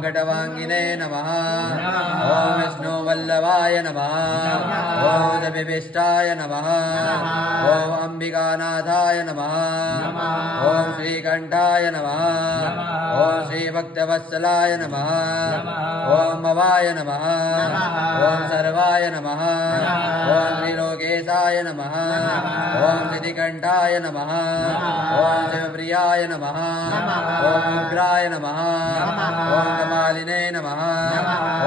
घटवांगिने नमः। ओम विष्णुवल्लभाय नमः। ओम जपिष्टाय नमः। ओम अंबिकानाथाय नमः। ओम श्रीकंठाय नमः। ओम श्रीभक्तवत्सलाय नमः। ओम भवाय नमः। ओम सर्वाय नमः। ओम त्रिलोकेशाय नमः। ओम सिद्धिकंठाय नमः। ओम शिवप्रियाय नमः। ओम उग्राय नमः। ओम कपालिने नमः।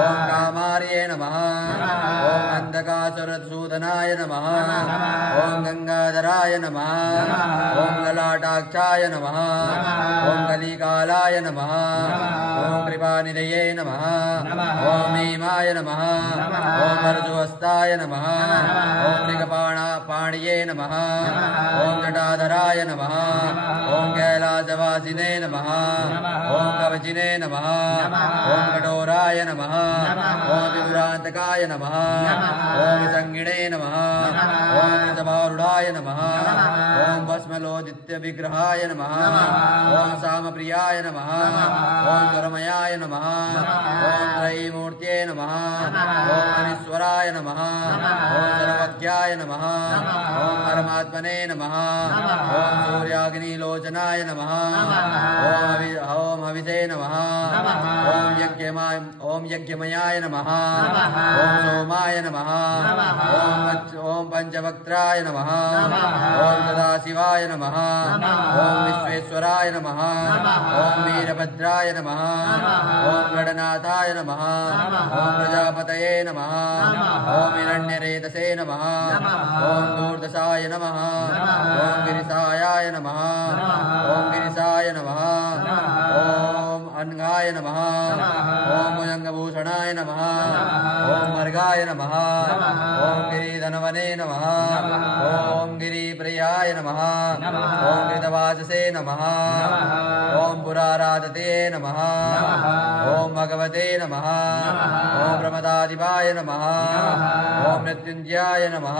ओम कामार्ये नमः। ओम अंधकासुरसूदनाय नमः। ओम गंगाधराय नमः। ओम ललाटाक्षाय नमः। ओम कलिकालाय नमः। ओम कृपानिधये नमः। ओम भीमाय नमः। ओम परशुहस्ताय नमः। ओम मृगपाणिये नमः। ओम जटाधराय नमः। ओम कैलासवासिने नमः। ओम कवचिने नमः। ओम कठोराय नमः। ओम विदुरान्तकाय नमः। ओम संगिणे नमः। ओम वृषभारूढाय नमः। ओम भस्मलोदित्य विग्रहाय नमः। ओम सामप्रियाय नमः। ओम स्वरमयाय नमः। ओम त्रयीमूर्त्यै नमः। ओम अनीश्वराय नमः। ओम सर्वज्ञाय नमः। ओम परमात्मने नमः। ओम सूर्याग्निलोचनाय नमः। ओम हविषे नमः। ओम यज्ञमयाय नमः। ओम सोमाय नमः। ओम पंचवक्त्राय नमः। ओम सदाशिवाय नमः। ओम विश्वेश्वराय नमः। ओम वीरभद्राय नमः। ओम गणनाथाय नमः। ओम प्रजापतये नमः। ओम हिरण्यरेतसे नमः। ओम दूर्दशाय नमः। ओम गिरिशायाय नमः। ओम गिरिशाय नमः। ओम अनगाय नमः। ओम भुजंगभूषणाय नमः। ओम मर्गाय नमः। ओम गिरिधनवने नमः। ओम गिरिप्रियाय नमः। ओम कृतवाचसे नमः। ओम पुराराधते नमः। ओम भगवते नमः। ओम प्रमदाधिपाय नमः। ओम मृत्युंजयाय नमः।